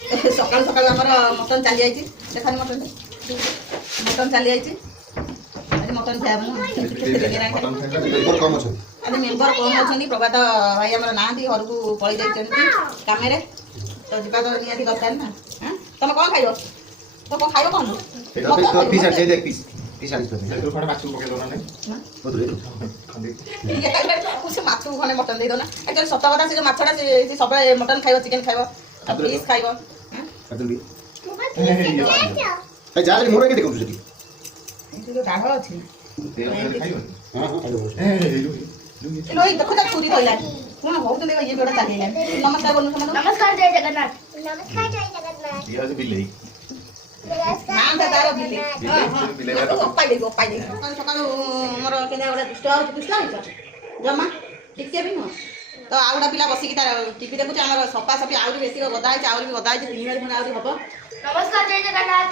सकाल सकाल आमर मटन चली आई देखा मटन मटन चली आई आज मटन खाया आज मेम्बर कम अच्छा प्रभात भाई आम ना घर को पलि जाइए कम तो जीवा तो निहाती दरकार ना तुम कौन खाइब तो कौन खाइब कौन माछ खंडे मटन दे दो ना एक्चुअली सत कथा से माछटा सब मटन खाइब चिकेन खाइब फिश खाइब डाढ़ अच्छी देखो छुरी रहा कौन हो ये गोटा चल नमस्कार बोलू नमस्कार जय जगन्नाथ नमस्कार जय जगन्नाथ सकाल मोर दुष्ट जमा टिके भी नुह तो आउ गोटा पिला बसिक टीवी देखुचे आम सफा सफी आउरी बेस गदा है आउरी भी गदा है 3 बजे आउरी हम नमस्कार जय जगन्नाथ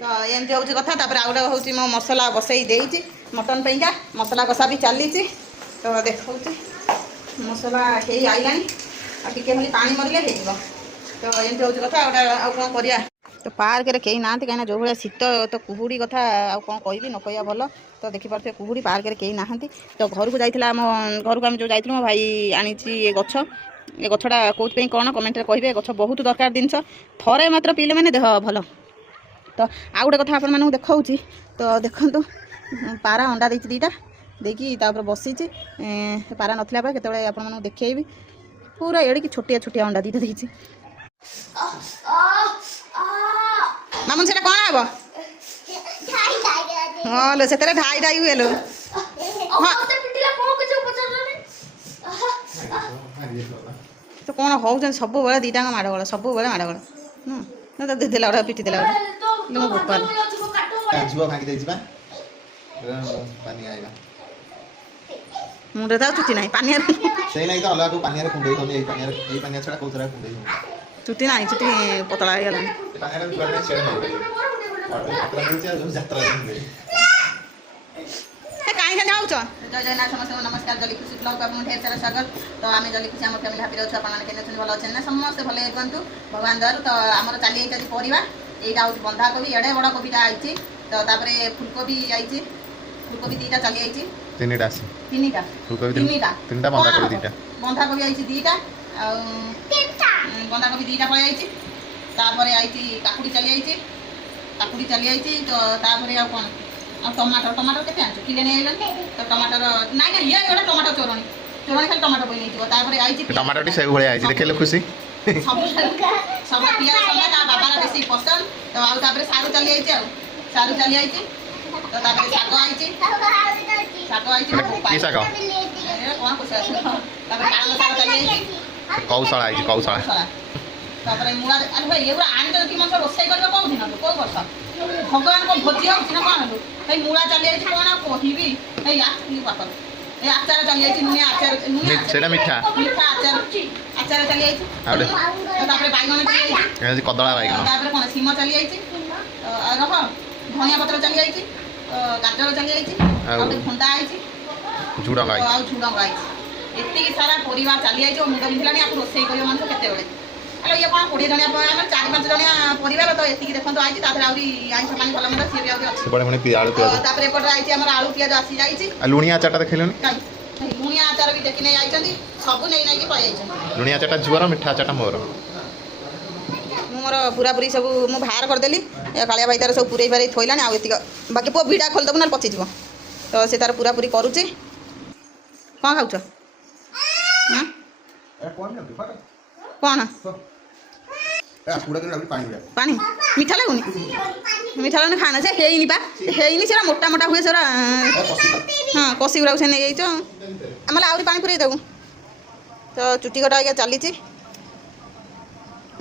तो एमती हूँ कथा तापर आउ गोटे हूँ मो मसला बसई देती मटन पैका मसला कषा भी चली तो देखा मसला हो आईला टे खाली पानी मरले हो तो एमती हूँ कथा गोटे आउ कौन करिया तो पार्क रे कहीं ना कहीं जो भाई शीत तो कुहुड़ी कथा आ कौन कहि न कहिया भल तो देखिपे कुहुड़ी पार्क रे कहीं ना तो घर को जाइए आम घर को आम जो जाइए मो भाई आनी गछ ये गछटा कौन कौन कमेंट कहे गछ बहुत दरकार जिनस थरे मात्र पीले मैंने देह भल तो आउ गोटे कथा आपण देखा तो देखु पारा अंडा देती दीटा देखी बसी पारा नथिला बेले केतबेले आपण देखी पूरा एड़ी छोटिया छोटिया अंडा दीटा देती मामुन से कौन हम हाँ लो से ढाई ढाई हुए लो तो कौन हो सब बेले दीटा माड़गोल सब बेले माड़गोल तो देला गोटे पिटी देला गोटे बोपाल मुंडे तो चुटी ना पानी चुटी ना चुटी पतला कहीं जाऊँ जय जगन्नाथ समस्त नमस्कार जल्दी खुशी ब्लॉग आपको ढेर सारा स्वागत तो आम जल्दी खुशी आम फैमिली हापी अच्छे आपने भल अच्छे ना समस्त भले रुहतु भगवान दर तो आमर चली जाइए परिवा यहाँ हूँ बंधाकोबी एड़े बड़ कोबीटा आई तो फुलकोबी आई फुलकोबी दीटा चली आई बंधाकोबी आई दीटा बंधाकोबी दीटा पलि आई आई काकुड़ी चली आई तो कौन टमाटर टमाटर के किले नहीं आइल तो टमाटर ना ये गोटे टमाटर चोरणी चोरणी खाली टमाटर बोई नहीं आई टमाटर से भाई देखले खुशी सब सब पियाज टमाटर बाबार बेसी पसंद तो आउ सारू चली आई सारू चली आई तो शाग आई की शाग कौन कुछ पालक शाग चली आई कौशला आई कौशला मुड़ा अरे भाई ये आनी कि मन रोसे कर कौ दिन कौ वर्ष भगवान को भोजी होना कौन भाई मुड़ा चली आई कौन कहबी बाप आचार चली आई नुनिया आचार मिठा मिठा आचार चली आई बैगन चली कदला बैगन कौन सीम चली आई रह धनिया पत्र चली आई गाजर चली आई भंडा आई झुड़ंग आई एति सारा परिवा चली आई मुंड बिंधिलानी आपको रोसे कर मन केत हेलो ये कौन 20 जनिया 4-5 जनिया परिवार तो ये देखो आई आईस पानी भल मत सी भी आई आलू पियाज आसी जाइए लुणिया आचार देखिलुनि लुणिया आचार भी देखी नहीं आई सब नहीं पलि लुणिया आचार झुआर मिठा आचार मोर मोर पूरा पूरी सब मुझे बाहर करदेली कालिया भाई तार सब पूरे बारे थोला आक बाकी पुआ भिड़ा खोलदेबू ना पचिज तो सी तार पूरा पूरी करुचे कौन खाऊ कौन पानी मीठा लगुनि मीठा लगुनि खाना से हेनी पा हेनी से मोटा मोटा हुए से हाँ कषि गुड़ा से नहीं जाइए आम आहरी पानी पूरे देबू तो चुटी कटा आज्ञा चली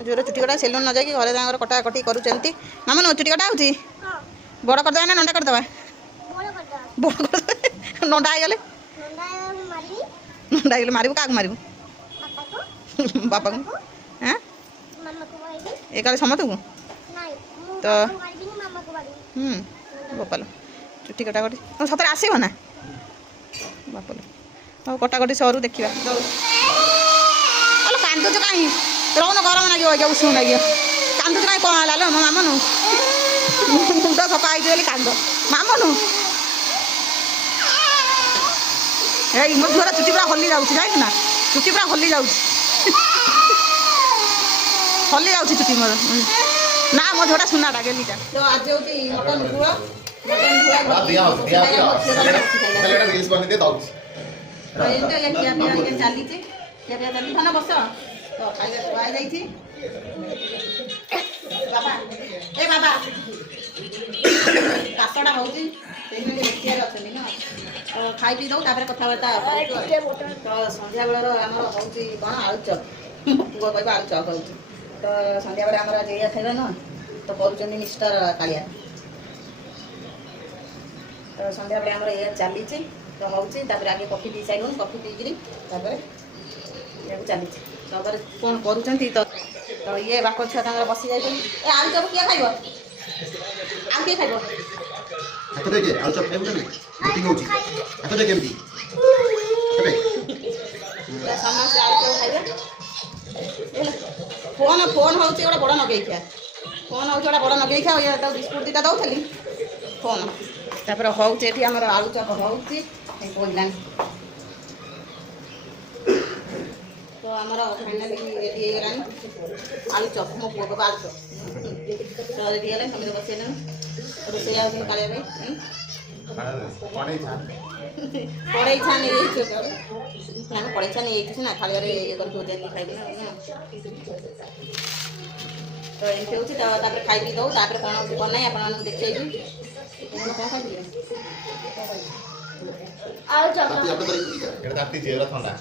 जोर चुटी कटा सेलून न जाकि घरे तांकर कटा कटी करुँच मामन चुटी कटा होची बड़ करदे ना नंडा करदे बड़ कर नंडा आईगले नंडा आईगले मारू क्या मारू बापा को हाँ एक समस्त को तो बापाल चुटी कटाकटी सतरे आसब ना बापाल कटाकटी सरू देखा କାନ୍ଦୁଛୁ କାହିଁ ରହୁନ ଗରମ ଲାଗିବ ଆଜ୍ଞା ଉଷୁମ ଲାଗିବ କାନ୍ଦୁଛୁ କାହିଁ କ'ଣ ହେଲା ଲୋ ମୋ ମାମନୁ ମୁଣ୍ଡ ସଫା ହେଇଛି ବୋଲି କାନ୍ଦ ମାମନୁ ଏଇ ମୋ ଝିଅର ଚୁଟି ପୁରା ହଲି ଯାଉଛି ଜାଣିଛୁ ନା ଚୁଟି ପୁରା ହଲି ଯାଉଛି ଚୁଟି ମୋର ନା ମୋ ଝିଅଟା ସୁନାଟା ଗେଲିଟା ତ ଆଜି ହେଉଛି ମଟନ ଝୋଳ ଚାଲିଛି ଧାନ ବସ ତ ଖାଇବା ଖୁଆଯାଇଛି ବାବା ଏ ବାବା କାଶଟା ହେଉଛି ସେଇଥିପାଇଁ ଦେଖିବାର ଅଛନ୍ତି ନା ତ ଖାଇ ପିଇ ଦେଉ ତାପରେ କଥାବାର୍ତ୍ତା ତ ସନ୍ଧ୍ୟାବେଳର ଆମର ହେଉଛି କ'ଣ ଆଳୁଚପ ପୁଅ କହିବ ଆଳୁଚପ ହେଉଛି ତ ସନ୍ଧ୍ୟାବେଳେ ଆମର ଆଜି ଏଇଆ ଖାଇବା ନୁହଁ ତ କରୁଛନ୍ତି ମିଷ୍ଟର କାଳିଆ ତ ସନ୍ଧ୍ୟାବେଳେ ଆମର ଏଇଆ ଚାଲିଛି ତ ହେଉଛି ତାପରେ ଆଗେ କଫି ପିଇ ସାରିଲୁଣି କଫି ପିଇକିରି ତାପରେ ଏହାକୁ ଚାଲିଛି ତାପରେ କ'ଣ କରୁଛନ୍ତି ତ ଇଏ ବାପ ଛୁଆ ତାଙ୍କର ବସି ଯାଇଛନ୍ତି ଏ ଆଳୁଚପ କିଏ ଖାଇବ ଆଉ କିଏ ଖାଇବ ସମସ୍ତେ ଆଳୁଚପ ଖାଇବେ ଫୋନ୍ ହେଉଛି ଗୋଟେ ବଡ଼ ନଗେଇଖିଆ ଫୋନ୍ ହେଉଛି ଗୋଟେ ବଡ଼ ନଗେଇଖିଆ ଇଏ ତାକୁ ବିସ୍କୁଟ୍ ଦୁଇଟା ଦେଉଥିଲି ଫୋନ୍ ତାପରେ ହେଉଛି ଏଠି ଆମର ଆଳୁଚପ ହେଉଛି କହିଲାନି ତ ଆମର ଫାଇନାଲି ରେଡ଼ି ହେଇଗଲାଣି ଆଳୁଚପ ମୋ ପୁଅ ବାବା ଆଳୁଚପ ତ ରେଡ଼ି ହେଲାଣି ସମସ୍ତେ ବସିଗଲାଣି ରୋଷେଇ ହେଉଛନ୍ତି କାଳିଆ ପାଇଁ କଡ଼େଇ ଛା ନେଇଯାଇଛୁ ଆମେ କଡ଼େଇ ଛା ନେଇଯାଇଛୁ ନା ଖାଳିଆରେ ଇଏ କରିକି ଓଜାନି ଖାଇବୁ ନା ତ ଏମିତି ହେଉଛି ତ ତାପରେ ଖାଇ ପିଇ ଦେଉ ତାପରେ କ'ଣ ହେଉଛି କ'ଣ ନାହିଁ ଆପଣମାନଙ୍କୁ ଦେଖେଇବି କ'ଣ ଖାଇଥିଲେ ଥଣ୍ଡା